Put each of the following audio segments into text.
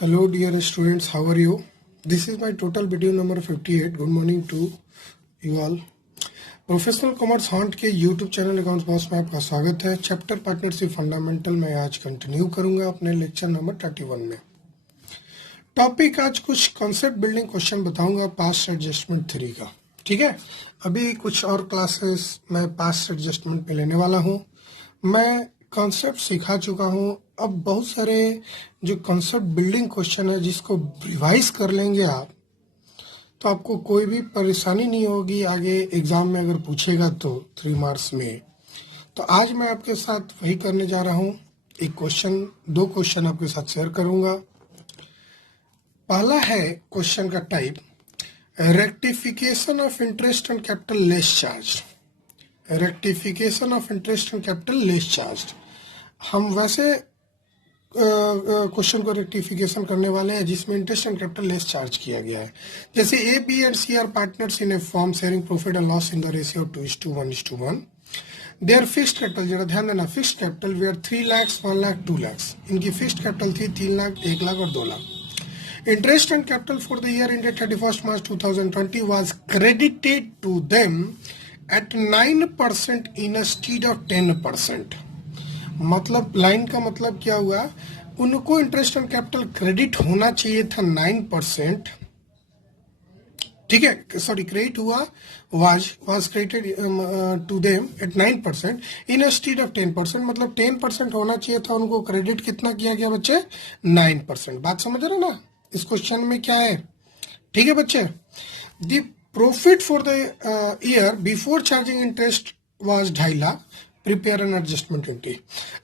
Hello dear students, how are you? This is my total video number 58. Good morning to you all. Professional commerce haunt के YouTube channel accounts boss में आपका स्वागत है। Chapter partnership fundamental मैं आज continue करूंगा अपने lecture number 31 में। टॉपिक आज कुछ कॉन्सेप्ट बिल्डिंग क्वेश्चन बताऊंगा पास्ट एडजस्टमेंट थ्री का। ठीक है, अभी कुछ और क्लासेस मैं पास्ट एडजस्टमेंट में लेने वाला हूँ। मैं कॉन्सेप्ट सिखा चुका हूँ। अब बहुत सारे जो कॉन्सेप्ट बिल्डिंग क्वेश्चन है जिसको रिवाइज कर लेंगे आप तो आपको कोई भी परेशानी नहीं होगी आगे एग्जाम में अगर पूछेगा तो 3 मार्क्स में। तो आज मैं आपके साथ वही करने जा रहा हूँ। दो क्वेश्चन आपके साथ शेयर करूंगा। पहला है क्वेश्चन का type rectification of interest and capital less charge. Rectification of interest and capital less charge. हम वैसे क्वेश्चन को रेक्टिफिकेशन करने वाले हैं जिसमें interest and capital less charge किया गया है। जैसे A B and C are partners in a firm sharing profit and loss in the ratio 2:1:1। There fixed capital, जरा ध्यान देना, fixed capital were 3 lakh 1 lakh 2 lakh. इनकी फिक्स्ड कैपिटल थी 3 लाख 1 लाख और 2 lakh. Interest and capital for the year ended 31 March 2020 was credited to them at 9% instead of 10%। मतलब line का मतलब क्या हुआ, उनको इंटरेस्ट एंड कैपिटल क्रेडिट होना चाहिए था 9%। ठीक है, सॉरी, क्रेडिट हुआ was credited to them at 9% instead of 10%। मतलब 10% होना चाहिए था, उनको क्रेडिट कितना किया गया बच्चे? 9%। बात समझ रहे ना इस क्वेश्चन में क्या है? ठीक है बच्चे, the profit for the year before charging interest was 2.5 lakh. Prepare and adjustment entry.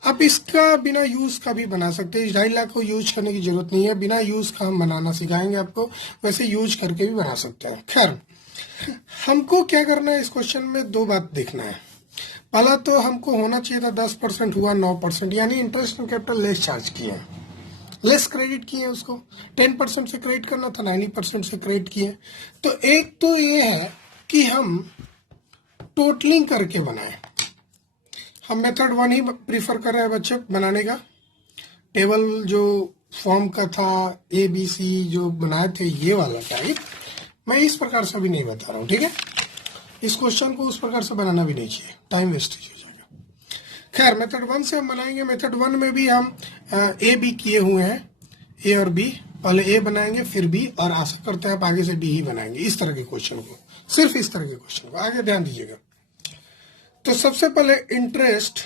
अब इसका बिना यूज का भी बना सकते हैं। 2.5 लाख को यूज करने की जरूरत नहीं है, बिना यूज का हम बनाना सिखाएंगे आपको, वैसे यूज करके भी बना सकते हैं। खैर, हमको क्या करना है इस क्वेश्चन में, दो बात देखना है। पहला तो हमको होना चाहिए था 10%, हुआ 9%, यानी interest and capital less charge किए, लेस क्रेडिट किए। उसको 10% से क्रेडिट करना था, 90% से क्रेडिट किए। तो एक तो ये है कि हम टोटलिंग करके बनाए। हम मेथड 1 ही प्रीफर कर रहे हैं बच्चे बनाने का। टेबल जो फॉर्म का था ए बी सी जो बनाए थे ये वाला टाइप, मैं इस प्रकार से भी नहीं बता रहा हूँ। ठीक है, इस क्वेश्चन को उस प्रकार से बनाना भी नहीं चाहिए, टाइम वेस्टेज हो जाएगा। खैर, मेथड 1 से हम बनाएंगे। मेथड 1 में भी हम ए बी किए हुए हैं, ए और बी। पहले ए बनाएंगे फिर बी, और आशा करते हैं आप आगे से डी ही बनाएंगे। इस तरह के क्वेश्चन को, सिर्फ इस तरह के क्वेश्चन को आगे ध्यान दीजिएगा। तो सबसे पहले interest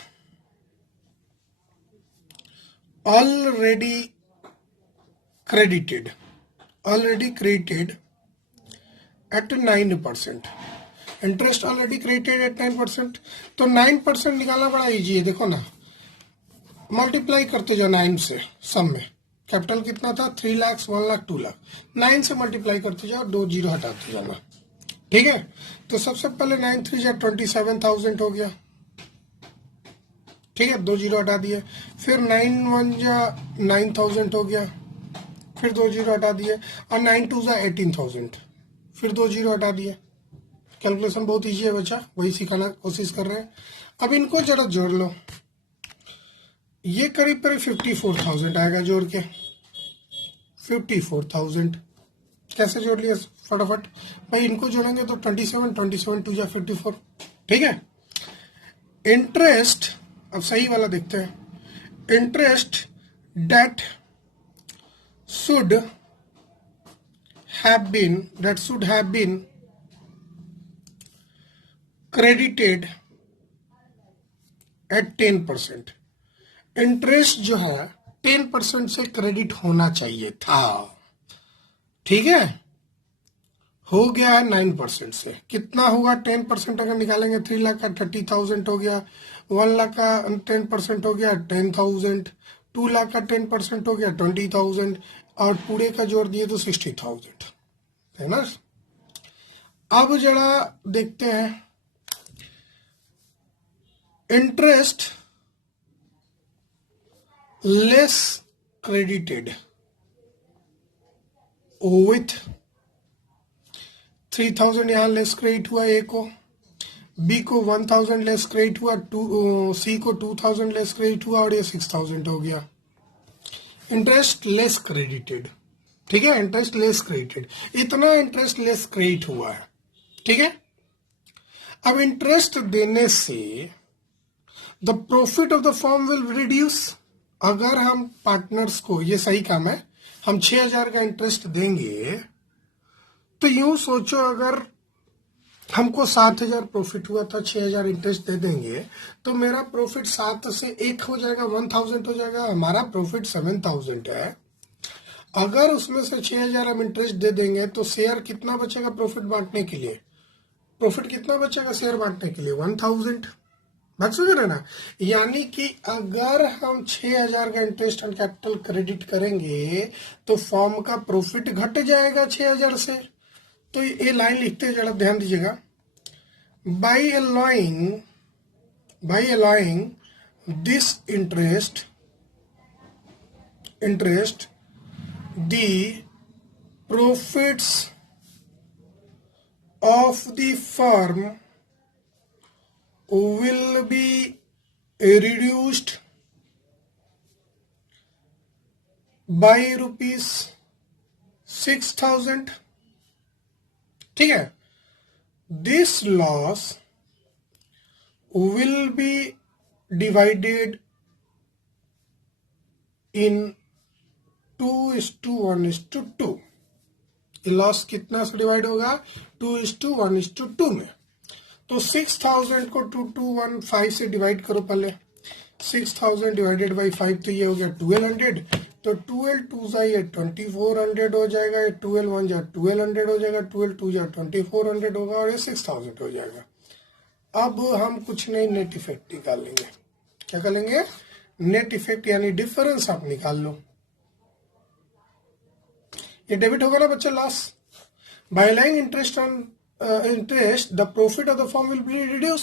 already credited at 9%। Interest already credited at 9%। तो 9% निकालना बड़ा इजी है। देखो ना, मल्टीप्लाई करते जाओ 9 से। सब में कैपिटल कितना था? 3 लाख 1 लाख 2 लाख। 9 से मल्टीप्लाई करते जाओ, 2 जीरो हटाते जाना। ठीक है, तो सबसे पहले 9 3 जा 27,000 हो गया। ठीक है, 2 जीरो हटा दिए। फिर 9 1 जा 9,000 हो गया, फिर 2 जीरो हटा दिए। और 9 2 जा 18,000, फिर 2 जीरो हटा दिए। कैलकुलेशन बहुत इजी है बच्चा, वही सिखाना कोशिश कर रहे हैं। अब इनको जरा जोड़ लो, ये करीब करीब 54,000 आएगा जोड़ के। 54,000 कैसे जोड़ लिया फटाफट भाई, इनको जोड़ेंगे तो 27 2 जा 54। ठीक है, इंटरेस्ट, अब सही वाला देखते हैं। Interest that should have been credited at 10%। Interest जो है 10% से क्रेडिट होना चाहिए था। ठीक है, हो गया है 9% से। कितना हुआ? 10% अगर निकालेंगे 3 लाख का 30,000 हो गया। 1 लाख का 10% हो गया 10,000। 2 लाख का 10% हो गया 20,000, और पूरे का जोड़ दिए तो 60,000 है ना। अब जरा देखते हैं इंटरेस्ट लेस क्रेडिटेड विथ 3,000 यहाँ लेस क्रेडिट हुआ ए को, बी को 1,000 लेस क्रेडिट हुआ, सी को 2,000 लेस क्रेडिट हुआ, और ये 6,000 हो गया। इंटरेस्ट लेस क्रेडिटेड, ठीक है, इंटरेस्ट लेस क्रेडिटेड, इतना इंटरेस्ट लेस क्रेडिट हुआ है, ठीक है। अब इंटरेस्ट देने से the profit of the firm will reduce. अगर हम पार्टनर्स को, ये सही काम है, हम 6,000 का इंटरेस्ट देंगे तो यूं सोचो अगर हमको 7,000 प्रॉफिट हुआ था, 6,000 इंटरेस्ट दे देंगे तो मेरा प्रॉफिट 7 से 1 हो जाएगा, 1,000 हो जाएगा, हमारा प्रॉफिट 7,000 है। अगर उसमें से 6,000 हम इंटरेस्ट दे देंगे तो शेयर कितना बचेगा प्रॉफिट बांटने के लिए? प्रॉफिट कितना बचेगा शेयर बांटने के लिए? 1,000। बात समझ रहे ना? यानी कि अगर हम 6,000 का इंटरेस्ट ऑन कैपिटल क्रेडिट करेंगे तो फर्म का प्रॉफिट घट जाएगा 6,000 से। तो ये लाइन लिखते हैं, जरा ध्यान दीजिएगा। By allowing this interest the profits of the firm will be reduced by rupees 6,000, ठीक है। This loss will be divided in 2:1:2। Loss कितना से डिवाइड होगा? 2:1:2 में। तो 6,000 को 2,215 से डिवाइड करो पहले। 6,000 डिवाइडेड बाई 5 तो ये हो गया 1,200। तो 12 2 जा ये 2,400 हो जाएगा, 12 1 जा 1,200 हो जाएगा, 12 2 जा 2,400 होगा और ये 6,000 हो जाएगा। अब हम कुछ नहीं, नेट इफेक्ट निकाल लेंगे। क्या कर लेंगे? नेट इफेक्ट यानी डिफरेंस आप निकाल लो। ये डेबिट होगा ना बच्चे, loss. By allowing interest on interest the profit of the firm will be reduce.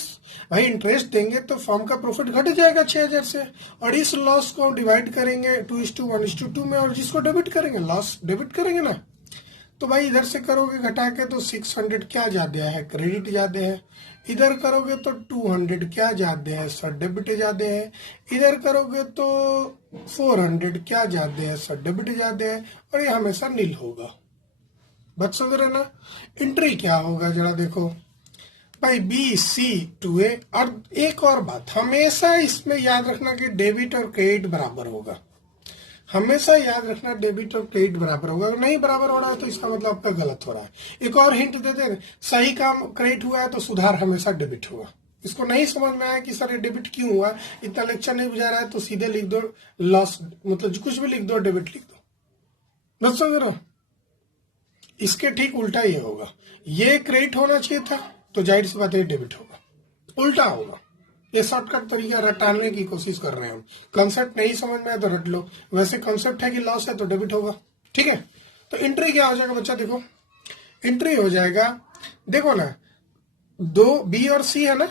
भाई इंटरेस्ट देंगे तो फर्म का प्रॉफिट घट जाएगा 6,000 से, और इस लॉस को डिवाइड करेंगे 2:1:2 में, और जिसको डेबिट करेंगे लॉस डेबिट करेंगे ना। तो भाई इधर से करोगे घटा के तो 600 क्या ज्यादा है? क्रेडिट ज्यादा है। इधर करोगे तो 200 क्या ज्यादा है? सर डेबिट ज्यादा है। इधर करोगे तो 400 क्या ज्यादा है? सर डेबिट ज्यादा है। और ये हमेशा नील होगा। बात समझ रहे ना? एंट्री क्या होगा जरा देखो भाई, BC2A। और एक और बात हमेशा इसमें याद रखना कि डेबिट और क्रेडिट बराबर होगा। हमेशा याद रखना डेबिट और क्रेडिट बराबर होगा। अगर नहीं बराबर हो रहा है तो इसका मतलब आपका गलत हो रहा है। एक और हिंट देते हैं, सही काम क्रेडिट हुआ है तो सुधार हमेशा डेबिट होगा। इसको नहीं समझ में आया कि सर ये डेबिट क्यों हुआ, इतना लेक्चर नहीं बुझा रहा है, तो सीधे लिख दो लॉस, मतलब कुछ भी लिख दो, डेबिट लिख दो। बस समझ रहे हो? इसके ठीक उल्टा ये होगा। ये क्रेडिट होना चाहिए था तो जाहिर सी बात है डेबिट होगा, उल्टा होगा। ये शॉर्टकट तरीका रटाने की कोशिश कर रहे हैं हम। कंसेप्ट नहीं समझ में आया तो रट लो, वैसे कंसेप्ट है कि लॉस है तो डेबिट होगा, ठीक है। तो एंट्री क्या हो जाएगा बच्चा? देखो एंट्री हो जाएगा, देखो ना, 2 B और C है ना,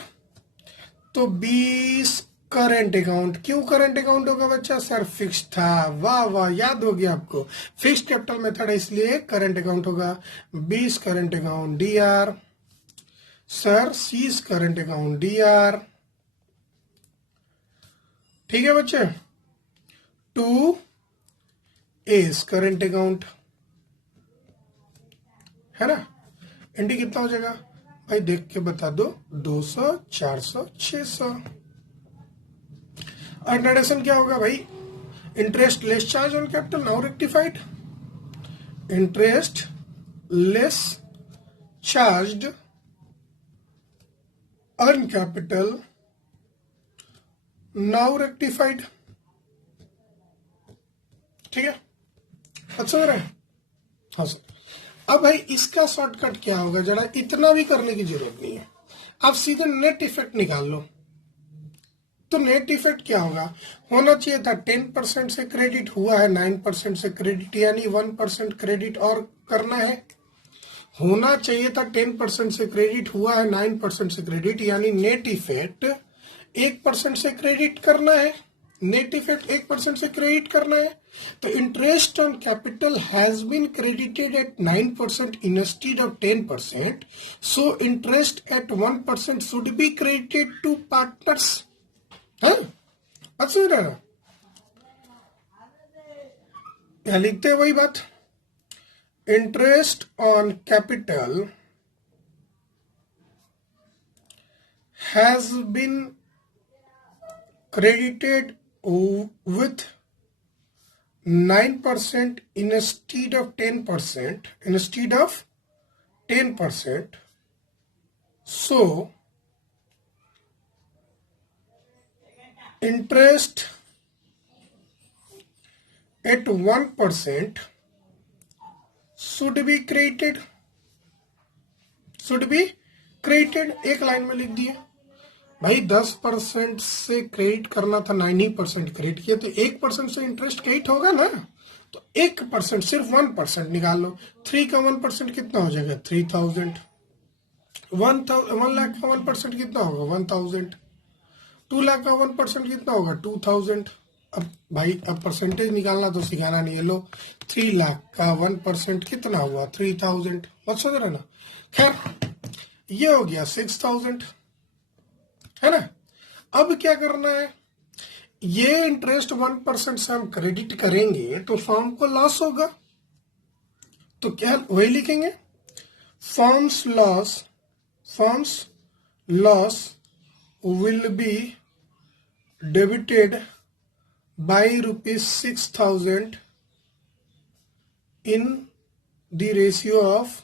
तो 20 करंट अकाउंट। क्यों करंट अकाउंट होगा बच्चा? सर फिक्स था। वाह वाह, याद हो गया आपको। फिक्स कैपिटल मेथड है इसलिए करंट अकाउंट होगा। 20 current account DR, sir 30 current account DR, ठीक है बच्चे। 2 एस करंट अकाउंट है ना। एंट्री कितना हो जाएगा भाई? देख के बता दो। 200, 400, 600। और नरेशन क्या होगा भाई? Interest less charge on capital, now rectified. Interest less charge on capital, now rectified, ठीक है। अच्छा हो रहा है? हाँ सर। अब भाई इसका शॉर्टकट क्या होगा? जरा इतना भी करने की जरूरत नहीं है, आप सीधे नेट इफेक्ट निकाल लो। तो नेट इफेक्ट क्या होगा? होना चाहिए था 10% से क्रेडिट, हुआ है 9% से क्रेडिट, यानी 1% क्रेडिट और करना है। होना चाहिए था 10% से क्रेडिट, हुआ है 9% से क्रेडिट, यानी नेट इफेक्ट 1% से क्रेडिट करना है। नेट इफेक्ट 1% से क्रेडिट करना है। तो interest on capital has been credited at 9% instead of 10%, so interest at 1% should be credited to partners. अच्छा, यहाँ लिखते हैं वही बात, interest on capital has been credited with 9% instead of 10%. So interest at 1% should be credited. एक line में लिख दिए भाई 10% से क्रेडिट करना था, 9% क्रेडिट किया, तो 1% से इंटरेस्ट क्रेडिट होगा ना, तो 1% सिर्फ 1% निकाल लो। 3 का 1% कितना हो जाएगा 3000, 1 लाख का 1% कितना होगा 1000, 2 लाख का 1% कितना होगा 2000। अब भाई अब परसेंटेज निकालना तो सिखाना नहीं है, लो 3 लाख का 1% कितना हुआ 3000, बहुत समझ रहे ना। खैर ये हो गया 6000, है ना। अब क्या करना है, ये इंटरेस्ट 1% से हम क्रेडिट करेंगे तो फर्म को लॉस होगा, तो क्या वही लिखेंगे, firms loss will be debited bye ₹6000 in the ratio of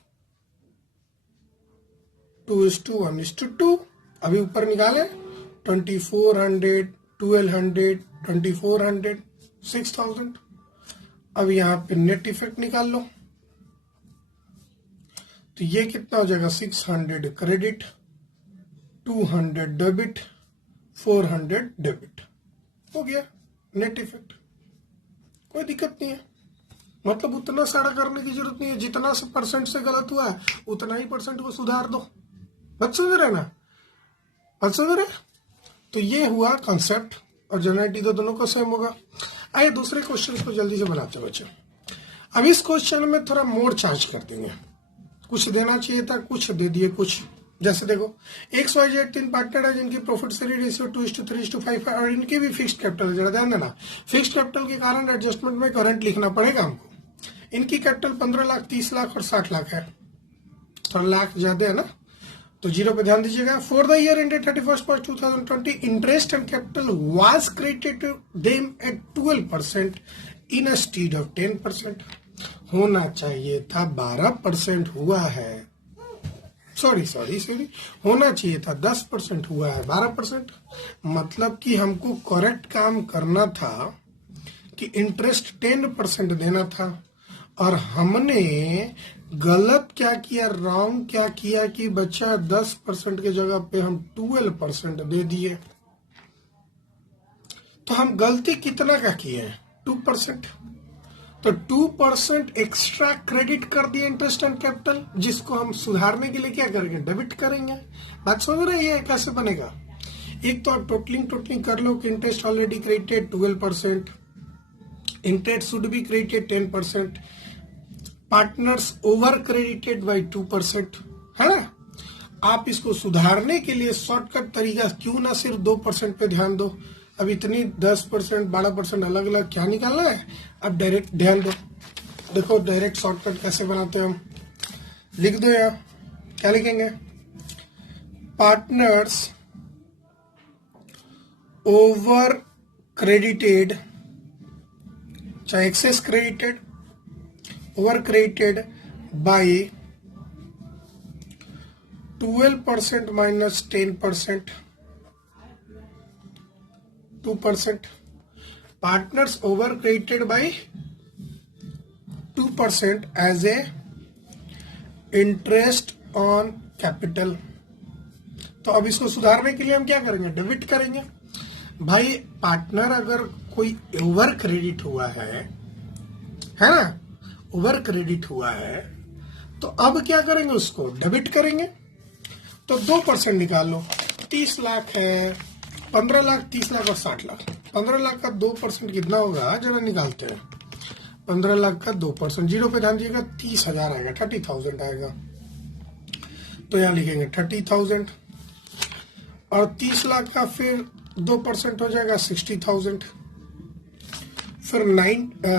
2:1:2। अभी ऊपर निकाले 2400, 1200, 2400, 6000। अब यहां पे नेट इफेक्ट निकाल लो, तो ये कितना हो जाएगा 600 क्रेडिट, 200 डेबिट, 400 डेबिट, हो गया नेट इफेक्ट। कोई दिक्कत नहीं है, मतलब उतना सारा करने की जरूरत नहीं है, जितना % से गलत हुआ है उतना ही % को सुधार दो, बस समझ रहे ना, बस समझ रहे। तो ये हुआ कॉन्सेप्ट, और जनरलिटी तो दोनों का सेम होगा। आइए दूसरे क्वेश्चन को जल्दी से बनाते हैं बच्चों। अब इस क्वेश्चन में थोड़ा मोड चार्ज कर देंगे, कुछ देना चाहिए था, कुछ दे दिए कुछ। जैसे देखो XYZ 3 पार्टनर है जिनकी प्रॉफिट शेयरिंग रेशियो 2:3:5 है, और इनकी भी फिक्स्ड कैपिटल, जरा ध्यान देना, फिक्स्ड कैपिटल के कारण एडजस्टमेंट में करंट लिखना पड़ेगा हमको। इनकी कैपिटल 15 लाख, 30 लाख और 60 लाख है, थोड़ा लाख ज्यादा है ना, तो जीरो पे ध्यान दीजिएगा। For the year ended 31st March 2020 interest and capital was credited to them at 12% instead of 10%। होना चाहिए था 12% हुआ है, सॉरी होना चाहिए था 10% हुआ है 12%। मतलब कि हमको करेक्ट काम करना था कि इंटरेस्ट 10% देना था, और हमने गलत क्या किया, रॉन्ग क्या किया कि बच्चा 10% के जगह पे हम 12% दे दिए। तो हम गलती कितना क्या किए हैं 2%, तो 2% एक्स्ट्रा क्रेडिट कर दिए इंटरेस्ट एंड कैपिटल, जिसको हम सुधारने के लिए क्या करेंगे डेबिट करेंगे। बात समझ रहे हैं कैसे बनेगा। एक तो आप टोटलिंग कर लो कि interest already credited 12%, interest should be credited 10%, partners over credited by 2%, है ना। आप इसको सुधारने के लिए शॉर्टकट तरीका क्यों ना सिर्फ 2% पे ध्यान दो। अब इतनी 10%, 12% अलग अलग क्या निकालना है, अब डायरेक्ट ध्यान दो। देखो डायरेक्ट शॉर्टकट कैसे बनाते हैं हम, लिख दो यहाँ, क्या लिखेंगे, पार्टनर्स ओवर क्रेडिटेड, चाहे excess credited, over credited by 12% minus 10%, 2%. Partners over credited by 2% as a interest on capital. तो अब इसको सुधारने के लिए हम क्या करेंगे, डेबिट करेंगे। भाई पार्टनर अगर कोई ओवर क्रेडिट हुआ है ना, ओवर क्रेडिट हुआ है, तो अब क्या करेंगे, उसको डेबिट करेंगे। तो 2% निकाल लो, 30 लाख है, 15 लाख, 30 लाख और 60 लाख। 15 लाख का 2% कितना होगा, जरा निकालते हैं। 15 लाख का 2%, जीरो पे ध्यान दीजिएगा, 30,000 आएगा, 30,000 आएगा। तो यहाँ लिखेंगे 30,000, और 30 लाख का फिर 2% हो जाएगा 60,000। फिर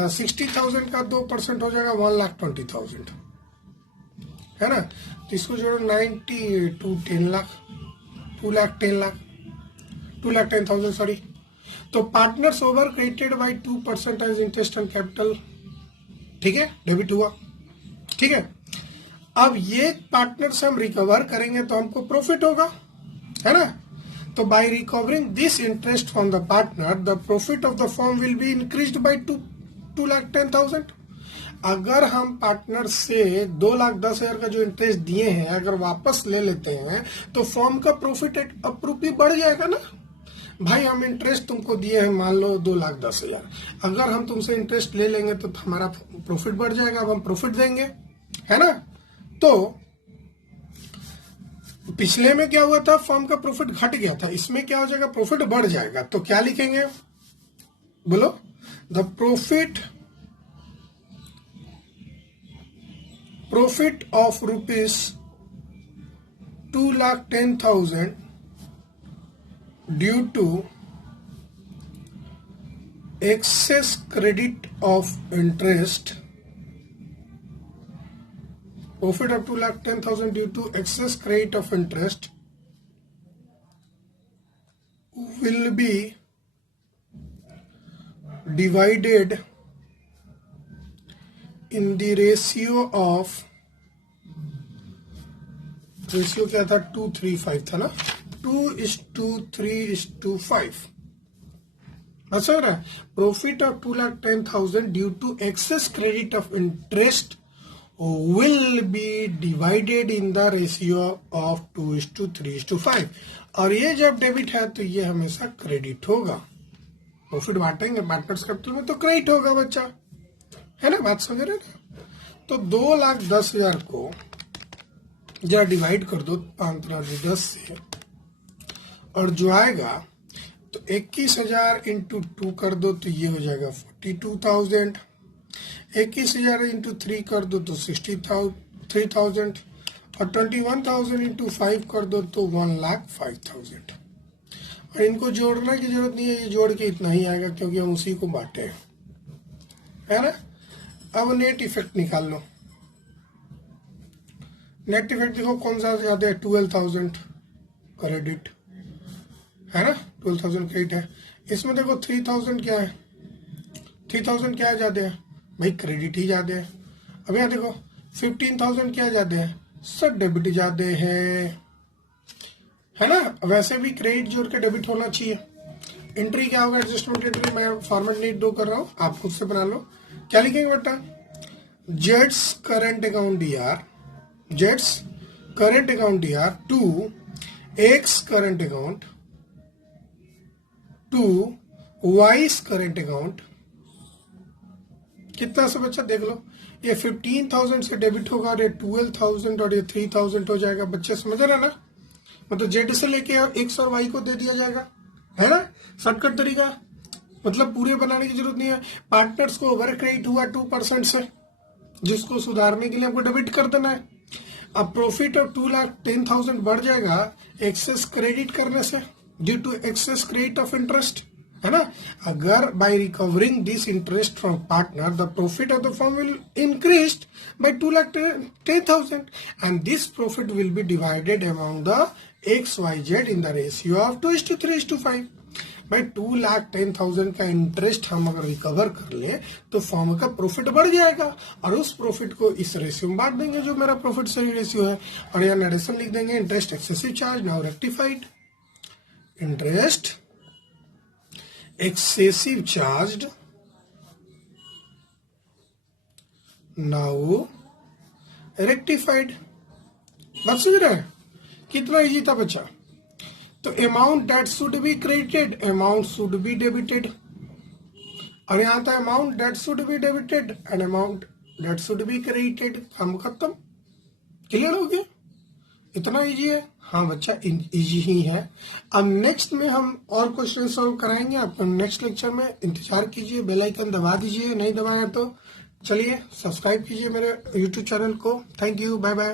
60,000 का 2% हो जाएगा 1,20,000, है ना। तो इसको जोड़ो 90 टू 10 लाख, 2,10,000 सॉरी। तो partners over credited by 2% as interest and capital, ठीक है, डेबिट हुआ, ठीक है। अब ये पार्टनर्स हम रिकवर करेंगे तो हमको प्रॉफिट होगा, है ना। तो by recovering this interest from the partner the profit of the firm will be increased by 2,10,000। अगर हम पार्टनर से 2,10,000 का जो इंटरेस्ट दिए हैं अगर वापस ले लेते हैं तो फर्म का प्रॉफिट अप्रूपी बढ़ जाएगा ना। भाई हम इंटरेस्ट तुमको दिए हैं मान लो 2,10,000, अगर हम तुमसे इंटरेस्ट ले लेंगे तो हमारा प्रॉफिट बढ़ जाएगा, अब हम प्रॉफिट देंगे, है ना। तो पिछले में क्या हुआ था, फर्म का प्रॉफिट घट गया था, इसमें क्या हो जाएगा, प्रॉफिट बढ़ जाएगा। तो क्या लिखेंगे, बोलो, the profit of ₹2,10,000 due to excess credit of interest, profit of 2,10,000 due to excess credit of interest will be divided in the ratio क्या था, 2:3:5 था ना, 2:3:5। बस हो रहा है। Profit of 2,10,000 due to excess credit of interest will be divided in the ratio of 2:3:5। और ये जब डेबिट है तो ये हमेशा क्रेडिट होगा। प्रॉफिट बांटेंगे पार्टनर्स कैपिटल में तो क्रेडिट होगा बच्चा, है ना, बात समझ रहे ना। तो 2,10,000 को जरा डिवाइड कर दो 5×10 से, और जो आएगा तो 21,000 इंटू 2 कर दो तो ये हो जाएगा 42,000, 21,000 इंटू 3 कर दो तो 63,000, और 21,000 इंटू 5 कर दो तो 1,05,000। और इनको जोड़ने की जरूरत नहीं है, ये जोड़ के इतना ही आएगा क्योंकि हम उसी को बांटे हैं, है ना। अब नेट इफेक्ट निकाल लो। नेट इफेक्ट देखो कौन सा ज्यादा है, 12,000 क्रेडिट, है ना, 12,000 क्रेडिट है। इसमें देखो 3,000 क्या है, 3,000 क्या ज्यादा है भाई, क्रेडिट ही ज्यादा है। अब यहाँ देखो 15,000 क्या ज्यादा है, सब डेबिट ज्यादा है ना। वैसे भी क्रेडिट जोड़ के डेबिट होना चाहिए। एंट्री क्या होगा, एडजस्टमेंट एंट्री, मैं फॉर्मेट नीट दो कर रहा हूँ, आप खुद से बना लो। क्या लिखेंगे बेटा, जेड्स current account DR to X current account to Y's current account. कितना से बच्चा देख लो, ये 15,000 से डेबिट होगा और ये 12,000 और ये 3,000 हो जाएगा। बच्चे समझ रहे ना, मतलब जेड से लेके एक्स और वाई को दे दिया जाएगा, है ना, शॉर्टकट तरीका। मतलब पूरे बनाने की जरूरत नहीं है। पार्टनर्स को ओवर क्रेडिट हुआ 2% से, जिसको सुधारने के लिए आपको डेबिट कर देना है। अब प्रॉफिट ऑफ 2,10,000 बढ़ जाएगा एक्सेस क्रेडिट करने से, due to excess credit of interest, है ना। अगर by recovering this interest from partner the profit of the firm will increased by 2,10,000 and this profit will be divided among the XYZ in the ratio of 2:3:5। भाई 2,10,000 का interest हम अगर recover कर लें तो फर्म का प्रॉफिट बढ़ जाएगा और उस प्रॉफिट को इस रेशियो में बांट देंगे जो मेरा प्रॉफिट सही रेशियो है। और यहाँ एडिशन लिख देंगे, interest excessive charge now rectified, interest excessive charged now rectified। बात समझ रहे हैं, कितना इजी था बच्चा। तो amount that should be credited, amount should be debited, और यहाँ था amount that should be debited and amount that should be credited. हम खत्म, क्लियर हो गया, इतना इजी है। हाँ बच्चा इजी ही है। अब नेक्स्ट में हम और क्वेश्चन सॉल्व कराएंगे आपको नेक्स्ट लेक्चर में। इंतजार कीजिए, बेल आइकन दबा दीजिए, नहीं दबाया तो चलिए सब्सक्राइब कीजिए मेरे यूट्यूब चैनल को। Thank you, bye bye.